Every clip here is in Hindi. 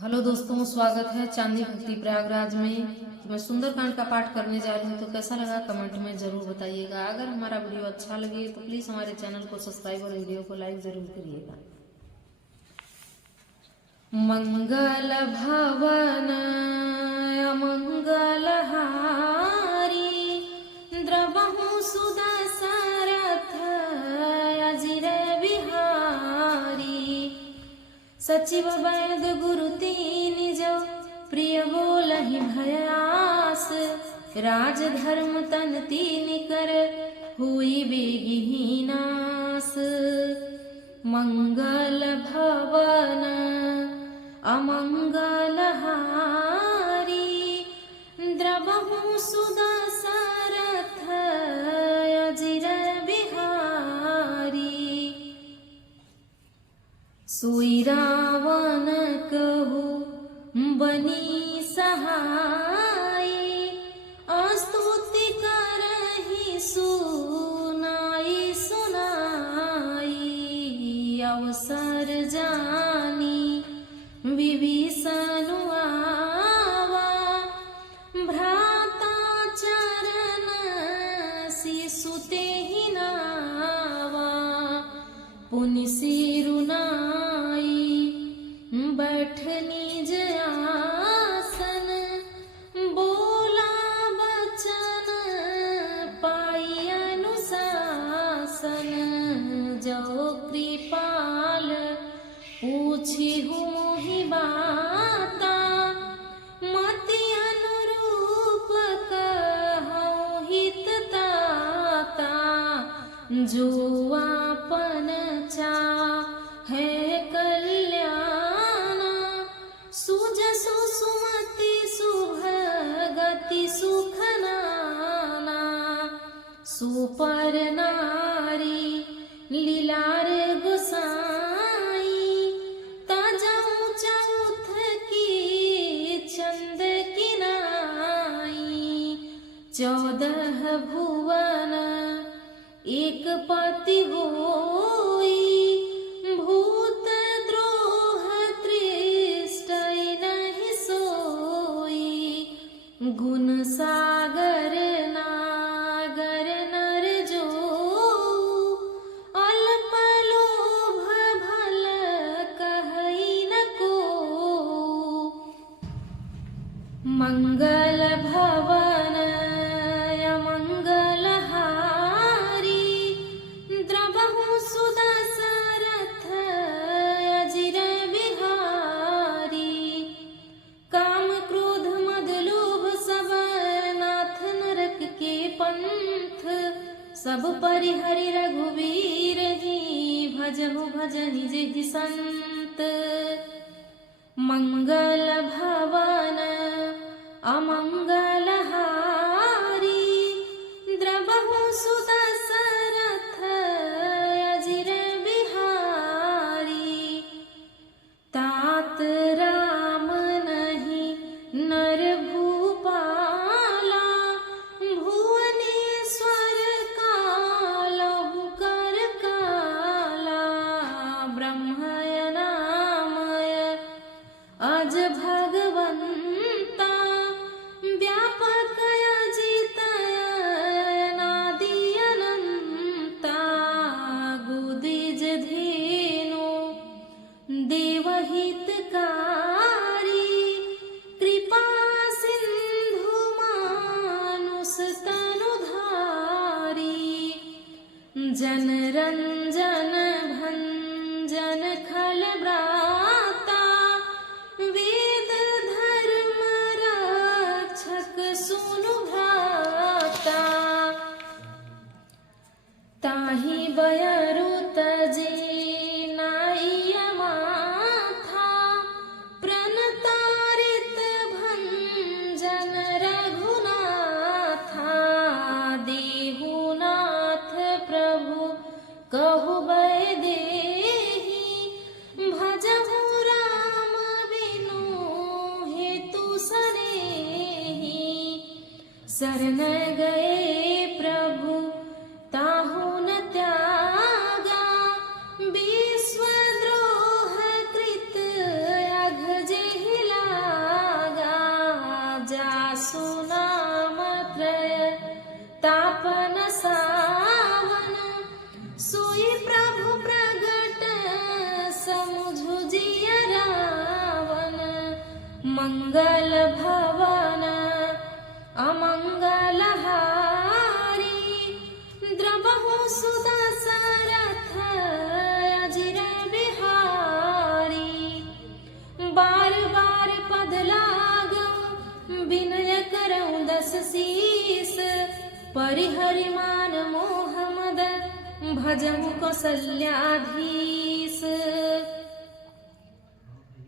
हेलो दोस्तों, स्वागत है चांदी भक्ति प्रयागराज में। मैं सुंदरकांड का पाठ करने जा रही हूँ, तो कैसा लगा कमेंट में जरूर बताइएगा। अगर हमारा वीडियो अच्छा लगे तो प्लीज हमारे चैनल को सब्सक्राइब और वीडियो को लाइक जरूर करिएगा। मंगल भवन अमंगल हारी, द्रवहु सुदशरथ अजिर बिहारी। सचिव वैद गुरु तीन जो प्रिय बोलहि भयास, राज धर्म तन तीन कर हुई बेगिनास। मंगल भवन अमंगल हारी, द्रवहु सुदशरथ अजिर बिहारी। सोई रावण कहु बनी सहाय, स्तुति करहि सुनाई सुनाई। अवसर जानी विभीषण आवा, भ्राता चरण शिशु तेहि नावा। पुनि सिरुनाई बैठ निज आसन, बोला बचन पाई अनुशासन। जो कृपाल पूछी मोहि बाता, मति अनुरूप कहउँ हित ताता। जो आपन चाहे कल्याण, सुजसु सुमति सुभगति सुख नाना। सुपर नारी लीलार गोसाई, तजऊ चौथ की चंद किनाई। 14 भुवन एक पति होई, भूत द्रोह तृष्टि नहीं सोई। गुण सागर नागर नर जो, अल्प लोभ भल कहई न को। मंगल भवन अमंगल हारी, द्रवहु सुदशरथ अजिर बिहारी। काम क्रोध मद लोभ सब नाथ, नरक के पंथ सब परिहरि रघुवीर ही। भजहु भजनि जेहि संत, मंगल भवन अमंगल हारी। द्रवहु सुदशरथ अजिर बिहारी। तात राम नहीं नर भूपाला, भुवनेश्वर कालहु कर काला। ब्रह्मय नामय अज भगवंता, व्यापक अजित अनादि अनंता। गुदिज धेनु देवहितकारी, कृपा सिंधु मानुष तनुधारी। जन रंजन भंजन खल व्राता, वेद धर्म रक्षक सुनु भ्राता। ताहि बयरु तजी नाई माथा, प्रणतारित भंजन रघुनाथा। देहुनाथ प्रभु कहु वैदेही, भजहु राम बिनु हेतु सनेही। शरण गए प्रभु ताहु न त्यागा, विश्वद्रोह कृत अघ जेहि मंगल भवन अमंगल हारी, द्रवहु सुदशरथ अजिर बिहारी। बार बार पद लागूं विनय करऊं दस शीस, परिहरि मान मोह मद भजहु कौसल्याधीश।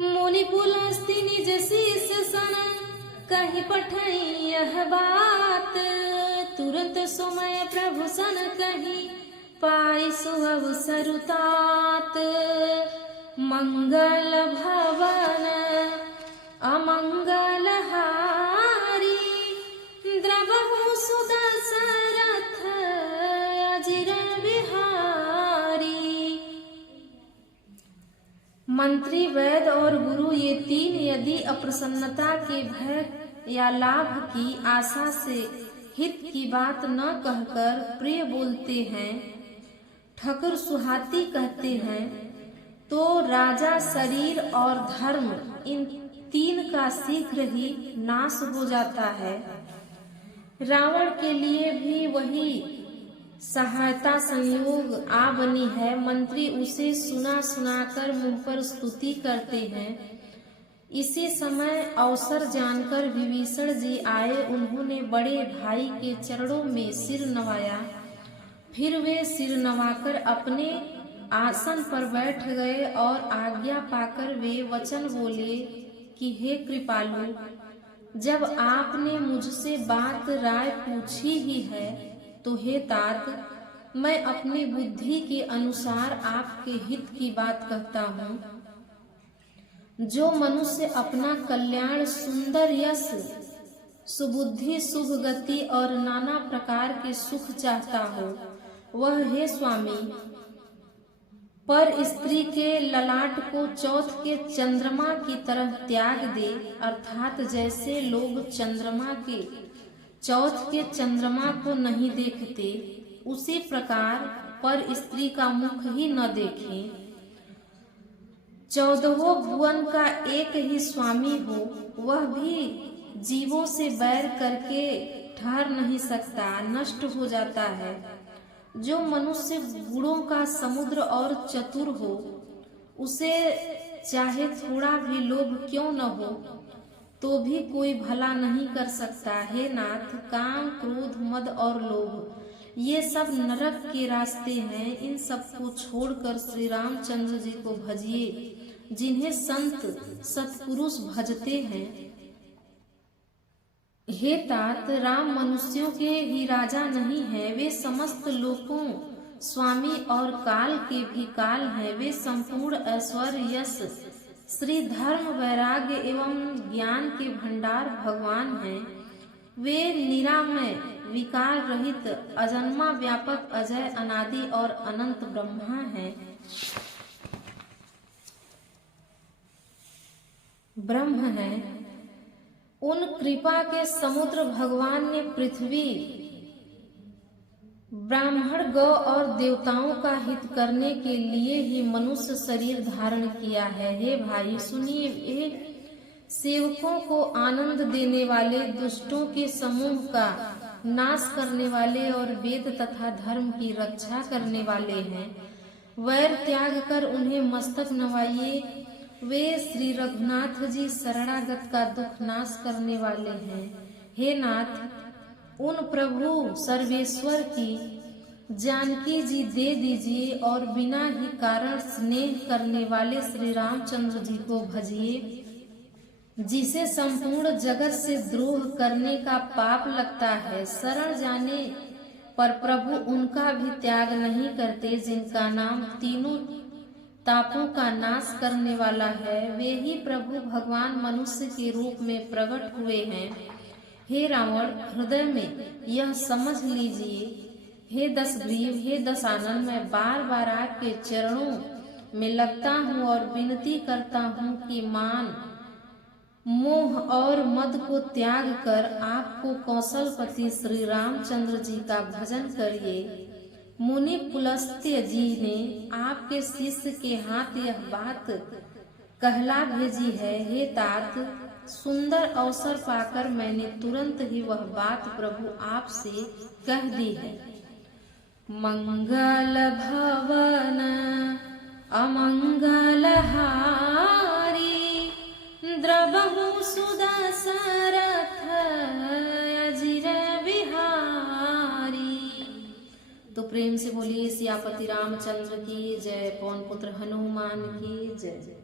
मुनि पुलस्ति निज शीस सन कहि पठई यह बात, तुरंत सुमय प्रभु सन कहि पाई सुअवसर तात। मंगल भवन अमंगल हारी, द्रवहु सुदशरथ अजिर बिहारी। मंत्री, वैद्य और गुरु ये तीन यदि अप्रसन्नता के भय या लाभ की आशा से हित की बात न कहकर प्रिय बोलते हैं, ठकुर सुहाती कहते हैं, तो राजा, शरीर और धर्म इन तीन का शीघ्र ही नाश हो जाता है। रावण के लिए भी वही सहायता संयोग आ बनी है। मंत्री उसे सुना सुनाकर मुंह पर स्तुति करते हैं। इसी समय अवसर जानकर विभीषण जी आए। उन्होंने बड़े भाई के चरणों में सिर नवाया। फिर वे सिर नवाकर अपने आसन पर बैठ गए और आज्ञा पाकर वे वचन बोले कि हे कृपालु, जब आपने मुझसे बात राय पूछी ही है तो हे तात, मैं अपनी बुद्धि के अनुसार आपके हित की बात कहता हूँ। जो मनुष्य अपना कल्याण, सुंदर यश, सुबुद्धि, शुभ गति और नाना प्रकार के सुख चाहता हो, वह हे स्वामी पर स्त्री के ललाट को चौथ के चंद्रमा की तरह त्याग दे। अर्थात जैसे लोग चंद्रमा के चौथ के चंद्रमा को नहीं देखते, उसी प्रकार पर स्त्री का मुख ही न देखें। 14 भुवन का एक ही स्वामी हो, वह भी जीवों से बैर करके ठहर नहीं सकता, नष्ट हो जाता है। जो मनुष्य गुणों का समुद्र और चतुर हो, उसे चाहे थोड़ा भी लोभ क्यों न हो, तो भी कोई भला नहीं कर सकता। हे नाथ, काम, क्रोध, मद और लोभ ये सब नरक के रास्ते हैं। इन सब को छोड़कर श्री रामचंद्र जी को भजिए, जिन्हें संत सत्पुरुष भजते हैं। हे तात, राम मनुष्यों के ही राजा नहीं है, वे समस्त लोकों स्वामी और काल के भी काल हैं। वे संपूर्ण ऐश्वर्य, यश, श्री, धर्म, वैराग्य एवं ज्ञान के भंडार भगवान हैं। वे निरामय, विकार रहित, अजन्मा, व्यापक, अजय, अनादि और अनंत ब्रह्मा हैं। ब्रह्म है। उन कृपा के समुद्र भगवान ने पृथ्वी, ब्राह्मण, गौ और देवताओं का हित करने के लिए ही मनुष्य शरीर धारण किया है। हे भाई सुनिए, ये सेवकों को आनंद देने वाले, दुष्टों के समूह का नाश करने वाले और वेद तथा धर्म की रक्षा करने वाले हैं। वैर त्याग कर उन्हें मस्तक नवाइए। वे श्री रघुनाथ जी शरणागत का दुख नाश करने वाले हैं। हे नाथ, उन प्रभु सर्वेश्वर की जानकी जी दे दीजिए और बिना ही कारण स्नेह करने वाले श्री रामचंद्र जी को भजिए। जिसे संपूर्ण जगत से द्रोह करने का पाप लगता है, शरण जाने पर प्रभु उनका भी त्याग नहीं करते। जिनका नाम तीनों तापों का नाश करने वाला है, वे ही प्रभु भगवान मनुष्य के रूप में प्रकट हुए हैं। हे रावण, हृदय में यह समझ लीजिए। हे दशग्रीव, हे दशानन, मैं बार बार आपके चरणों में लगता हूँ और विनती करता हूँ कि मान, मोह और मद को त्याग कर आपको कौशलपति श्री रामचंद्र जी का भजन करिए। मुनि पुलस्त्य जी ने आपके शिष्य के हाथ यह बात कहला भेजी है। हे तात, सुंदर अवसर पाकर मैंने तुरंत ही वह बात प्रभु आपसे कह दी है। मंगल भवन अमंगल हारी, द्रवहु सुदशरथ अजिर बिहारी। तो प्रेम से बोलिए सियापति रामचंद्र की जय, पवन पुत्र हनुमान की जय।